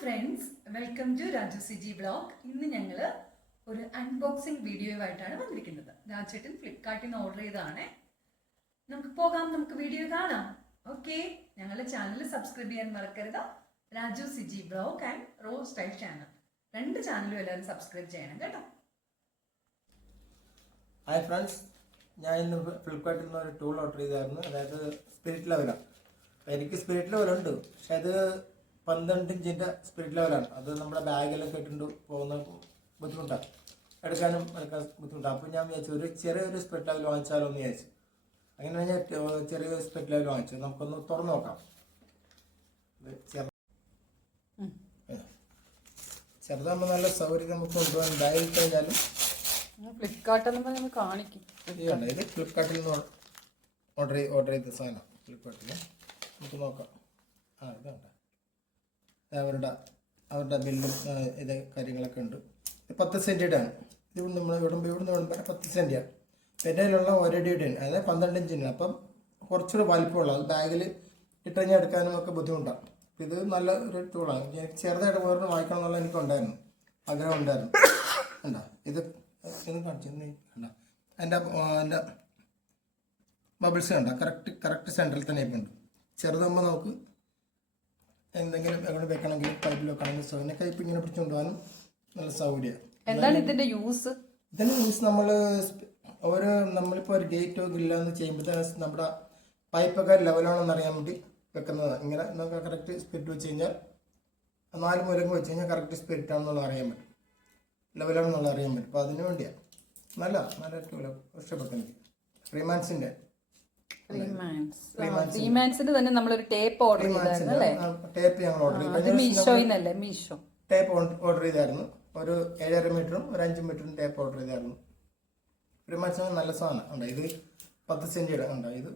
Friends welcome to Raju Siji blog. ഇന്ന് ഞങ്ങൾ ഒരു അൺബോക്സിംഗ് വീഡിയോയുമായിട്ടാണ് വന്നിരിക്കുന്നത്. രാജേട്ടൻ ഫ്ലിപ്കാർട്ടിൽ നിന്ന് ഓർഡർ ചെയ്തതാണ്. നമുക്ക് പോകാം നമുക്ക് വീഡിയോ കാണാം. ഓക്കെ ഞങ്ങളുടെ ചാനൽ സബ്സ്ക്രൈബ് ചെയ്യാൻ മറക്കരുത്. Raju Siji blog and raw style channel രണ്ട് ചാനലും എല്ലാവരും സബ്സ്ക്രൈബ് ചെയ്യണം കേട്ടോ. ഹായ് ഫ്രണ്ട്സ് ഞാൻ ഇന്ന് ഫ്ലിപ്കാർട്ടിൽ നിന്ന് ഒരു ടൂൾ ഓർഡർ ചെയ്തായിരുന്നു. അതായത് സ്പിരിറ്റ് ലെവലാണ് എനിക്ക് സ്പിരിറ്റ് ലെവലുണ്ട് പക്ഷെ അത് പന്ത്രണ്ട് ഇഞ്ചിന്റെ സ്പിരിറ്റ് ലെവലാണ് അത് നമ്മുടെ ബാഗിലൊക്കെ ഇട്ടുകൊണ്ട് പോകുന്ന ബുദ്ധിമുട്ടാണ് എടുക്കാനും എടുക്കാൻ ബുദ്ധിമുട്ടാണ് അപ്പോൾ ഞാൻ വിചാരിച്ചു ഒരു ചെറിയൊരു സ്പിരിറ്റ് ലെവൽ വാങ്ങിച്ചാലോ എന്ന് വിചാരിച്ചു. അങ്ങനെ ഞാൻ ചെറിയൊരു സ്പിരിറ്റ് ലെവൽ വാങ്ങിച്ചു. നമുക്കൊന്ന് തുറന്നു നോക്കാം. ചെറുതാകുമ്പോൾ നല്ല സൗകര്യം നമുക്ക് കൊണ്ടുപോകാൻ ബാഗിൽ കഴിഞ്ഞാലും കാണിക്കും. ഇത് ഫ്ലിപ്കാർട്ടിൽ നിന്ന് ഓർഡർ ഓർഡർ ചെയ്ത സാധനം. ഫ്ലിപ്കാർട്ടിൽ നമുക്ക് നോക്കാം. അവരുടെ അവരുടെ ബില്ലും ഇത് കാര്യങ്ങളൊക്കെ ഉണ്ട്. പത്ത് സെന്റിയുടെ ആണ് ഇത് നമ്മൾ ഇവിടുമ്പോൾ ഇവിടുന്ന് വിടുമ്പോൾ വരെ പത്ത് സെന്റിയാണ് എന്റെ കയ്യിലുള്ള ഒരടിയുടെ ആണ് അതായത് പന്ത്രണ്ട് ഇഞ്ചിന് അപ്പം കുറച്ചൊരു വലിപ്പമുള്ള അത് ബാഗിൽ ഇട്ടഞ്ഞ് എടുക്കാനും ഒക്കെ ബുദ്ധിമുട്ടാണ്. അപ്പം ഇത് നല്ല ഒരു ടൂളാണ് എനിക്ക് ചെറുതായിട്ട് വേറെ വായിക്കണം എന്നുള്ള എനിക്കുണ്ടായിരുന്നു ആഗ്രഹം ഉണ്ടായിരുന്നു. ഇത് ഇത് കാണിച്ചു കണ്ട? എന്റെ എന്റെ ബബിൾസ് കണ്ട? കറക്റ്റ് കറക്റ്റ് സെന്ററിൽ തന്നെ ഇപ്പം ഉണ്ട് ചെറുതാകുമ്പോൾ നമുക്ക് എന്തെങ്കിലും എവിടെ വെക്കണമെങ്കിൽ പൈപ്പിൽ വെക്കണമെങ്കിൽ സോനെ കൈപ്പ് ഇങ്ങനെ പിടിച്ചുകൊണ്ടുപോകാനും നല്ല സൗകര്യമാണ് എന്താണ് ഇതിന്റെ യൂസ് ഇതിന്റെ യൂസ് നമ്മൾ ഓരോ നമ്മളിപ്പോൾ ഒരു ഗേറ്റോ ഗ്രില്ലാന്ന് ചെയ്യുമ്പോഴത്തേന് നമ്മുടെ പൈപ്പൊക്കെ ലെവലാണെന്ന് അറിയാൻ വേണ്ടി വെക്കുന്നത്. ഇങ്ങനെ നമുക്ക് കറക്റ്റ് സ്പിരിറ്റ് വെച്ച് കഴിഞ്ഞാൽ നാല് മൂലങ്ങൾ വെച്ച് കഴിഞ്ഞാൽ കറക്റ്റ് സ്പിരിറ്റ് ആണെന്നുള്ളത് അറിയാൻ പറ്റും. ലെവലാണെന്നുള്ളത് അറിയാൻ പറ്റും. അപ്പോൾ അതിനു വേണ്ടിയാണ് നല്ല നല്ല ഇഷ്ടപ്പെട്ടു എനിക്ക് ഫ്രീമാൻസിന്റെ ഫ്രീമാൻസിന്റെ തന്നെ നമ്മളൊരു ടേപ്പ് ഓർഡർ ചെയ്തായിരുന്നു അല്ലേ? ടേപ്പ് ഞങ്ങൾ ഓർഡർ ചെയ്തു. മീഷോയിന്നല്ലേ മീഷോ ടേപ്പ് ഓർഡർ ചെയ്തായിരുന്നു. ഒരു ഏഴര മീറ്ററും ഒരു അഞ്ച് മീറ്ററും ടേപ്പ് ഓർഡർ ചെയ്തായിരുന്നു. ഒരു മത്സ്യം നല്ല സാധനം. ഉണ്ട് ഇത് പത്ത് സെന്റിയുടെ ഉണ്ട് ഇത്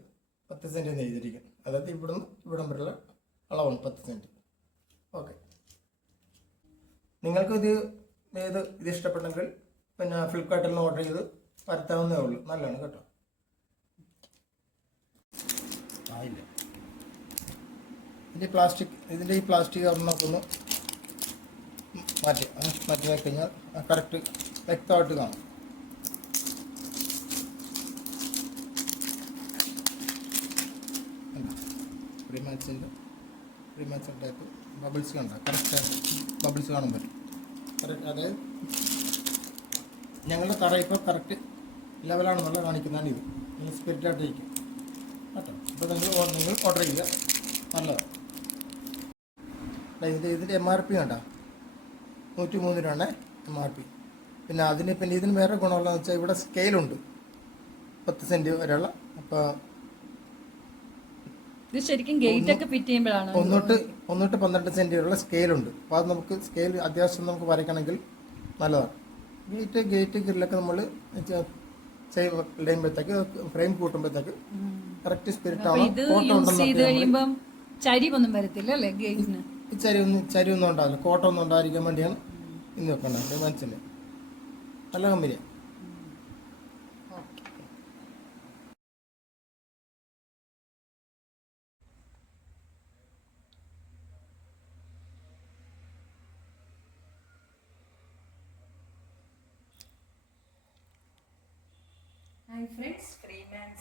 പത്ത് സെന്റ് ചെയ്തിരിക്കും അതായത് ഇവിടുന്ന് ഇവിടം വരെയുള്ള അളവാണ് പത്ത് സെന്റ് ഓക്കെ നിങ്ങൾക്ക് ഇത് ഏത് ഇത് ഇഷ്ടപ്പെട്ടെങ്കിൽ പിന്നെ ഫ്ലിപ്കാർട്ടിൽ നിന്ന് ഓർഡർ ചെയ്ത് വരുത്താവുന്നേ ഉള്ളൂ. നല്ലതാണ് കേട്ടോ. ആയില്ല. ഇതിന്റെ പ്ലാസ്റ്റിക് ഇതിന്റെ ഈ പ്ലാസ്റ്റിക് കവർ ഒന്ന് മാറ്റി മാറ്റി വെച്ച് കഴിഞ്ഞാൽ കറക്റ്റ് വ്യക്തമായിട്ട് കാണും. പ്രീമാച്ചിന്റെ പ്രീമാച്ചിന്റെ ടൈപ്പ് ബബിൾസ് കണ്ട? കറക്റ്റ് ബബിൾസ് കാണാൻ പറ്റും അതായത് ഞങ്ങളുടെ തറ ഇപ്പോൾ കറക്റ്റ് ലെവലാണെന്നുള്ള കാണിക്കുന്നതാണ് ഇത്. നിങ്ങൾ സ്പിരിറ്റായിട്ട് അപ്പോൾ നിങ്ങൾ നിങ്ങൾ ഓർഡർ ചെയ്യുക. നല്ലതാണ് ഇത് ഇതിന്റെ എം ആർ പി കണ്ട? നൂറ്റി മൂന്ന് രൂപയാണ് എം ആർ പി പിന്നെ അതിന് പിന്നെ ഇതിന് വേറെ ഗുണമുള്ളതെന്ന് വെച്ചാൽ ഇവിടെ സ്കെയിലുണ്ട് പത്ത് സെന്റ് വരെയുള്ള. അപ്പോൾ ഇത് ശരിക്കും ഗേറ്റ് ഒക്കെ ഫിറ്റ് ചെയ്യുമ്പോഴാണ് ഒന്നോട്ട് ഒന്നോട്ട് പന്ത്രണ്ട് സെന്റ് വരെയുള്ള സ്കെയിലുണ്ട് അപ്പോൾ അത് നമുക്ക് സ്കെയിൽ അത്യാവശ്യം നമുക്ക് വരയ്ക്കണമെങ്കിൽ നല്ലതാണ്. ഗേറ്റ് ഗേറ്റ് ഗ്രില്ലൊക്കെ നമ്മൾ ചെയ്യുമ്പോഴത്തേക്ക് ഫ്രെയിം കൂട്ടുമ്പോഴത്തേക്ക് കറക്റ്റ് സ്പിരിറ്റ് ചരിവൊന്നും വരത്തില്ല അല്ലേ ഗേറ്റിന് ചരിവൊന്നും ചരിവൊന്നും ഉണ്ടാവില്ല. കോട്ടൊന്നും ഉണ്ടായിരിക്കാൻ വേണ്ടിയാണ് ഇന്ന് വെക്കേണ്ടത് മനസ്സിലായി. നല്ല കമ്പനിയാണ് ഹായ് ഫ്രണ്ട്സ് ഫ്രീമാൻസ്